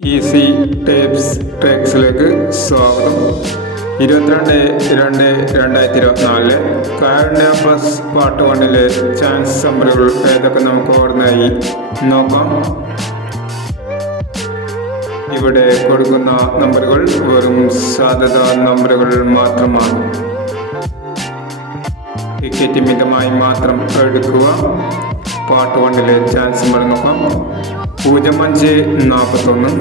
Easy tapes ട്രാക്സിലേക്ക് സ്വാഗതം. 22/2/2024 കാരുണ്യ plus part 1 chance നമ്പറുകൾ ഏതൊക്കെ നമുക്ക് ഓർമ്മയായി നോക്കാം. ഇവിടെ കൊടുക്കുന്ന നമ്പറുകൾ വെറും സാധ്യതാ നമ്പറുകൾ മാത്രമാണ്. ടിക്കറ്റ് മിതമായി മാത്രം എടുക്കുക. പാർട്ട് 1 ചാൻസ് നമ്പർ നോക്കാം. 0541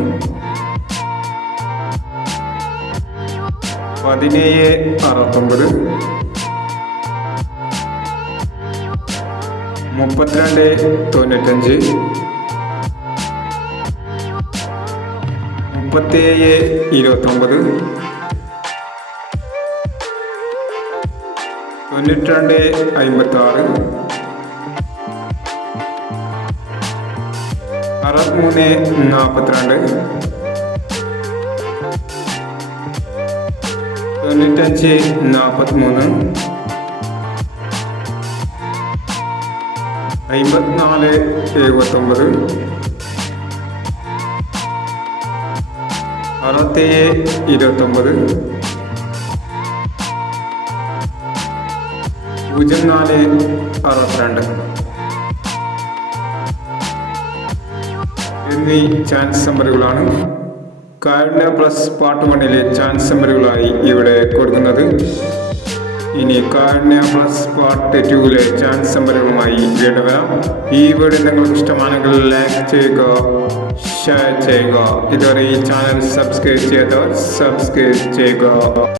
1769 3295 3729 9256 6342 9543 5479 6729 0462 എന്നീ ചാൻസ് നമ്പറുകളാണ് കാരുണ്യ പ്ലസ് പാർട്ട് 1 ചാൻസ് നമ്പറുകളായി ഇവിടെ കൊടുക്കുന്നത്. ഇനി കാരുണ്യ പ്ലസ് പാർട്ട് 2 ചാൻസ് നമ്പറുകളുമായി വീണ്ടും വരാം. ഈ വീഡിയോ നിങ്ങൾക്ക് ഇഷ്ടമാണെങ്കിൽ ലൈക്ക് ചെയ്യുക, ഷെയർ ചെയ്യുക. ഇതുവരെ ഈ ചാനൽ സബ്സ്ക്രൈബ് ചെയ്യാത്തവർ സബ്സ്ക്രൈബ് ചെയ്യുക.